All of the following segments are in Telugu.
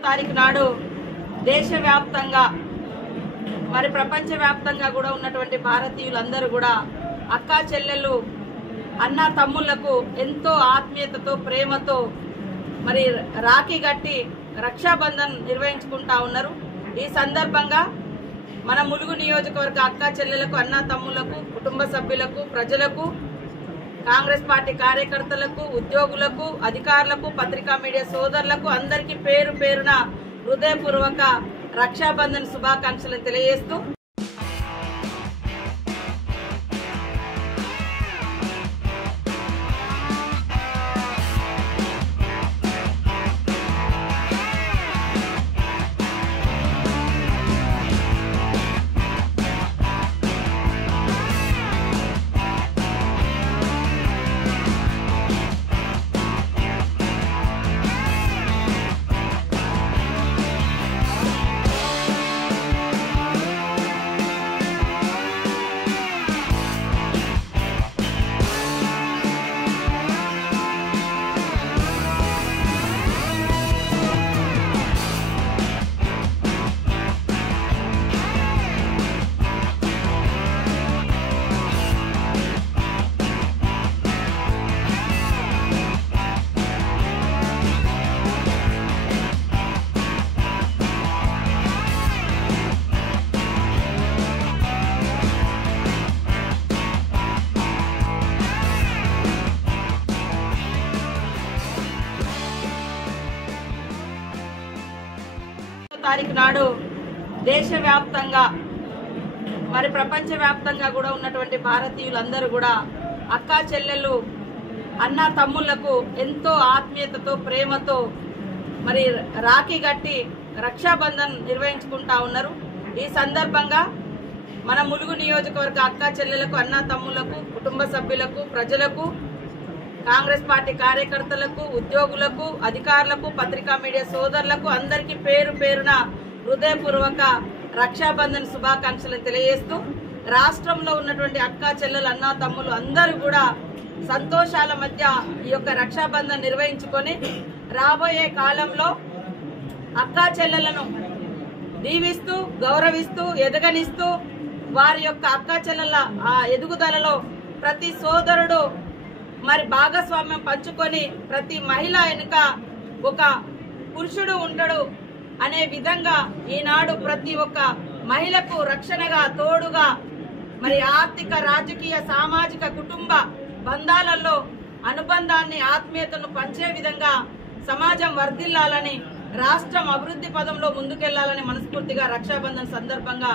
తారీఖు నాడు దేశవ్యాప్తంగా మరి ప్రపంచవ్యాప్తంగా కూడా ఉన్నటువంటి భారతీయులందరూ కూడా అక్కా చెల్లెళ్ళు అన్న తమ్ముళ్లకు ఎంతో ఆత్మీయతతో ప్రేమతో మరి రాఖీ కట్టి రక్షాబంధన్ నిర్వహించుకుంటా ఉన్నారు। ఈ సందర్భంగా మన ములుగు నియోజకవర్గ అక్కా చెల్లెలకు అన్న తమ్ముళ్లకు కుటుంబ సభ్యులకు ప్రజలకు కాంగ్రెస్ పార్టీ కార్యకర్తలకు ఉద్యోగులకు అధికారులకు పత్రికా మీడియా సోదరులకు అందరికీ పేరు పేరున హృదయపూర్వక రక్షాబంధన్ శుభాకాంక్షలు తెలియజేస్తూ తారీఖు నాడు దేశవ్యాప్తంగా మరి ప్రపంచవ్యాప్తంగా కూడా ఉన్నటువంటి భారతీయులందరూ కూడా అక్కా చెల్లెళ్ళు అన్న తమ్ముళ్లకు ఎంతో ఆత్మీయతతో ప్రేమతో మరి రాఖీ కట్టి రక్షాబంధన్ నిర్వహించుకుంటా ఉన్నారు। ఈ సందర్భంగా మన ములుగు నియోజకవర్గ అక్కా చెల్లెలకు అన్న తమ్ముళ్లకు కుటుంబ సభ్యులకు ప్రజలకు కాంగ్రెస్ పార్టీ కార్యకర్తలకు ఉద్యోగులకు అధికారులకు పత్రికా మీడియా సోదరులకు అందరికీ పేరు పేరున హృదయపూర్వక రక్షాబంధన్ శుభాకాంక్షలు తెలియజేస్తూ రాష్ట్రంలో ఉన్నటువంటి అక్కా చెల్లెలు అన్న తమ్ములు అందరూ కూడా సంతోషాల మధ్య ఈ యొక్క రక్షాబంధన్ నిర్వహించుకొని రాబోయే కాలంలో అక్కా చెల్లెలను దీవిస్తూ గౌరవిస్తూ ఎదగనిస్తూ వారి యొక్క అక్కా చెల్లెల ఆ ఎదుగుదలలో ప్రతి సోదరుడు మరి భాగస్వామ్యం పంచుకొని ప్రతి మహిళ వెనుక ఒక పురుషుడు ఉంటాడు అనే విధంగా ఈనాడు ప్రతి ఒక్క మహిళకు రక్షణగా తోడుగా మరి ఆర్థిక రాజకీయ సామాజిక కుటుంబ బంధాలలో అనుబంధాన్ని ఆత్మీయతను పంచే విధంగా సమాజం వర్ధిల్లాలని రాష్ట్రం అభివృద్ధి పదంలో ముందుకెళ్లాలని మనస్ఫూర్తిగా రక్షాబంధన్ సందర్భంగా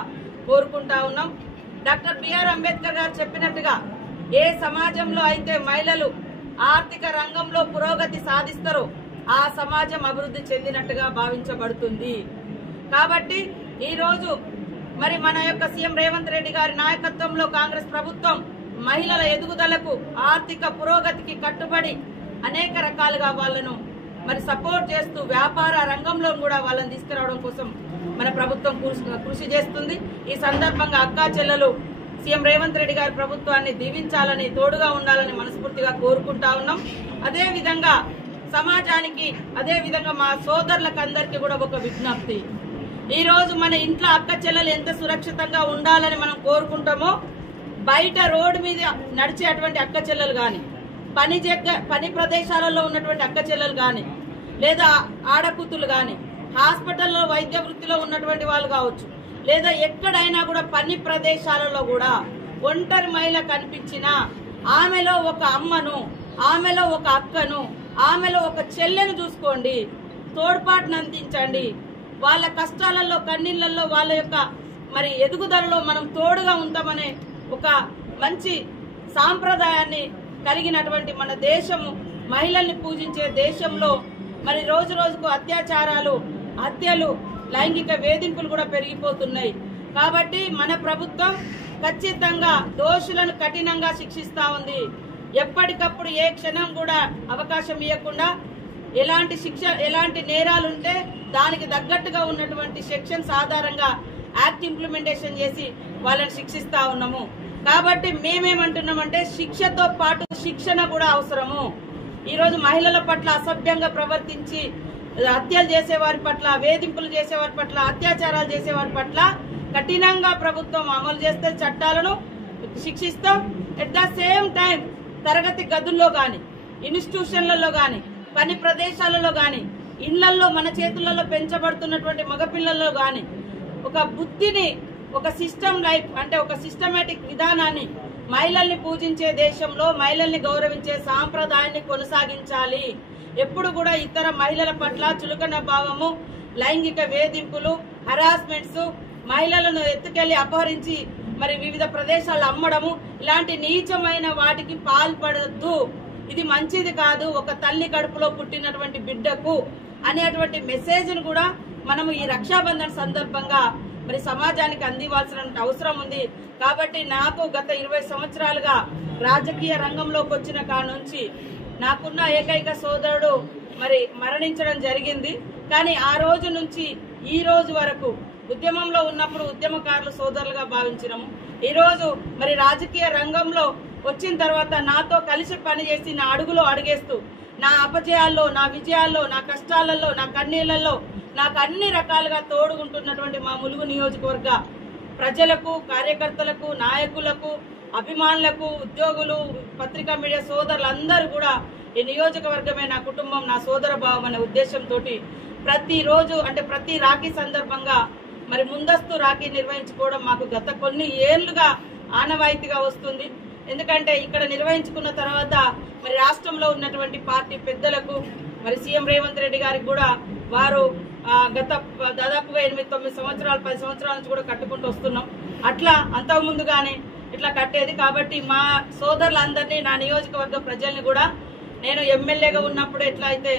కోరుకుంటా ఉన్నాం। డాక్టర్ బిఆర్ అంబేద్కర్ గారు చెప్పినట్టుగా ఏ సమాజంలో అయితే మహిళలు ఆర్థిక రంగంలో పురోగతి సాధిస్తారో ఆ సమాజం అభివృద్ధి చెందినట్టుగా భావించబడుతుంది। కాబట్టి ఈ రోజు మరి మన యొక్క సీఎం రేవంత్ రెడ్డి గారి నాయకత్వంలో కాంగ్రెస్ ప్రభుత్వం మహిళల ఎదుగుదలకు ఆర్థిక పురోగతికి కట్టుబడి అనేక రకాలుగా వాళ్ళను మరి సపోర్ట్ చేస్తూ వ్యాపార రంగంలో కూడా వాళ్ళని తీసుకురావడం కోసం మన ప్రభుత్వం కృషి చేస్తుంది। ఈ సందర్భంగా అక్కా చెల్లెలు సీఎం రేవంత్ రెడ్డి గారి ప్రభుత్వాన్ని దీవించాలని తోడుగా ఉండాలని మనస్ఫూర్తిగా కోరుకుంటా ఉన్నాం। అదే విధంగా సమాజానికి అదే విధంగా మా సోదరులకు అందరికీ కూడా ఒక విజ్ఞప్తి, ఈ రోజు మన ఇంట్లో అక్క చెల్లెలు ఎంత సురక్షితంగా ఉండాలని మనం కోరుకుంటామో బయట రోడ్డు మీద నడిచేటువంటి అక్క చెల్లెలు కానీ పని ప్రదేశాలలో ఉన్నటువంటి అక్క చెల్లెలు కానీ లేదా ఆడకూతులు కానీ హాస్పిటల్లో వైద్య వృత్తిలో ఉన్నటువంటి వాళ్ళు కావచ్చు లేదా ఎక్కడైనా కూడా పని ప్రదేశాలలో కూడా ఒంటరి మహిళ కనిపించినా ఆమెలో ఒక అమ్మను ఆమెలో ఒక అక్కను ఆమెలో ఒక చెల్లెను చూసుకోండి, తోడ్పాటును అందించండి। వాళ్ళ కష్టాలలో కన్నీళ్లలో వాళ్ళ యొక్క మరి ఎదుగుదలలో మనం తోడుగా ఉంటామనే ఒక మంచి సాంప్రదాయాన్ని కలిగినటువంటి మన దేశము మహిళల్ని పూజించే దేశంలో మరి రోజు రోజుకు అత్యాచారాలు హత్యలు లైంగిక వేధింపులు కూడా పెరిగిపోతున్నాయి। కాబట్టి మన ప్రభుత్వం ఖచ్చితంగా దోషులను కఠినంగా శిక్షిస్తా ఉంది। ఎప్పటికప్పుడు ఏ క్షణం కూడా అవకాశం ఇవ్వకుండా ఎలాంటి నేరాలుంటే దానికి తగ్గట్టుగా ఉన్నటువంటి సెక్షన్స్ ఆధారంగా యాక్ట్ ఇంప్లిమెంటేషన్ చేసి వాళ్ళని శిక్షిస్తా ఉన్నాము। కాబట్టి మేమేమంటున్నామంటే శిక్షతో పాటు శిక్షణ కూడా అవసరము। ఈ రోజు మహిళల పట్ల అసభ్యంగా ప్రవర్తించి హత్యలు చేసేవారి పట్ల, వేధింపులు చేసేవారి పట్ల, అత్యాచారాలు చేసేవారి పట్ల కఠినంగా ప్రభుత్వం అమలు చేస్తే చట్టాలను శిక్షిస్తాం. ఎట్ ద సేమ్ టైం తరగతి గదుల్లో కానీ, ఇన్స్టిట్యూషన్లలో కానీ, పని ప్రదేశాలలో కానీ, ఇళ్లలో మన చేతులలో పెంచబడుతున్నటువంటి మగపిల్లల్లో కానీ ఒక బుద్ధిని, ఒక సిస్టమ్ లైఫ్ అంటే ఒక సిస్టమేటిక్ విధానాన్ని, మహిళల్ని పూజించే దేశంలో మహిళల్ని గౌరవించే సాంప్రదాయాన్ని కొనసాగించాలి. ఎప్పుడు కూడా ఇతర మహిళల పట్ల చులకన భావము, లైంగిక వేధింపులు, హరాస్మెంట్స్, మహిళలను ఎత్తుకెళ్లి అపహరించి మరి వివిధ ప్రదేశాల్లో అమ్మడము, ఇలాంటి నీచమైన వాటికి పాల్పడద్దు. ఇది మంచిది కాదు ఒక తల్లి కడుపులో పుట్టినటువంటి బిడ్డకు అనేటువంటి మెసేజ్ను కూడా మనము ఈ రక్షాబంధన్ సందర్భంగా మరి సమాజానికి అందివ్వాల్సిన అవసరం ఉంది. కాబట్టి నాకు గత 20 సంవత్సరాలుగా రాజకీయ రంగంలోకి వచ్చిన కాడ నుంచి నాకున్న ఏకైక సోదరుడు మరి మరణించడం జరిగింది. కానీ ఆ రోజు నుంచి ఈ రోజు వరకు ఉద్యమంలో ఉన్నప్పుడు ఉద్యమకారులు సోదరులుగా భావించినాము. ఈ రోజు మరి రాజకీయ రంగంలో వచ్చిన తర్వాత నాతో కలిసి పనిచేసి నా అడుగులో అడుగేస్తూ నా అపజయాల్లో, నా విజయాల్లో, నా కష్టాలలో, నా కన్నీళ్లలో నాకు అన్ని రకాలుగా తోడుగుంటున్నటువంటి మా ములుగు నియోజకవర్గ ప్రజలకు, కార్యకర్తలకు, నాయకులకు, అభిమానులకు, ఉద్యోగులు, పత్రికా మీడియా సోదరులందరూ కూడా ఈ నియోజకవర్గమే నా కుటుంబం, నా సోదర భావం అనే ఉద్దేశంతో ప్రతిరోజు అంటే ప్రతి రాఖీ సందర్భంగా మరి ముందస్తు రాఖీ నిర్వహించుకోవడం మాకు గత కొన్ని ఏళ్లుగా ఆనవాయితీగా వస్తుంది. ఎందుకంటే ఇక్కడ నిర్వహించుకున్న తర్వాత మరి రాష్ట్రంలో ఉన్నటువంటి పార్టీ పెద్దలకు మరి సీఎం రేవంత్ రెడ్డి గారికి కూడా వారు గత దాదాపుగా 8-9 సంవత్సరాలు 10 సంవత్సరాల నుంచి కూడా కట్టుకుంటూ వస్తున్నాం. అట్లా అంతకు ముందుగానే ఇట్లా కట్టేది. కాబట్టి మా సోదరులందరినీ, నా నియోజకవర్గ ప్రజల్ని కూడా నేను ఎమ్మెల్యేగా ఉన్నప్పుడు ఎట్లా అయితే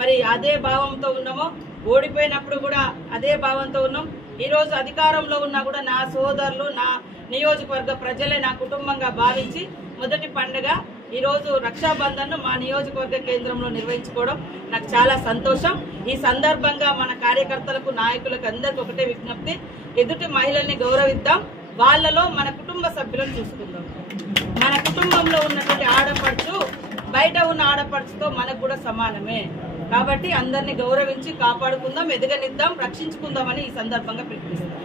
మరి అదే భావంతో ఉన్నామో, ఓడిపోయినప్పుడు కూడా అదే భావంతో ఉన్నాం. ఈ రోజు అధికారంలో ఉన్నా కూడా నా సోదరులు, నా నియోజకవర్గ ప్రజలే నా కుటుంబంగా భావించి మొదటి పండుగ ఈ రోజు రక్షాబంధన్ మా నియోజకవర్గ కేంద్రంలో నిర్వహించుకోవడం నాకు చాలా సంతోషం. ఈ సందర్భంగా మన కార్యకర్తలకు, నాయకులకు అందరికి ఒకటే విజ్ఞప్తి, ఎదుటి మహిళల్ని గౌరవిద్దాం, వాళ్ళలో మన కుటుంబ సభ్యులను చూసుకుందాం. మన కుటుంబంలో ఉన్నటువంటి ఆడపడుచు బయట ఉన్న ఆడపడుచుతో మనకు కూడా సమానమే. కాబట్టి అందరినీ గౌరవించి కాపాడుకుందాం, ఎదగనిద్దాం, రక్షించుకుందామని ఈ సందర్భంగా పిలుపునిస్తాం.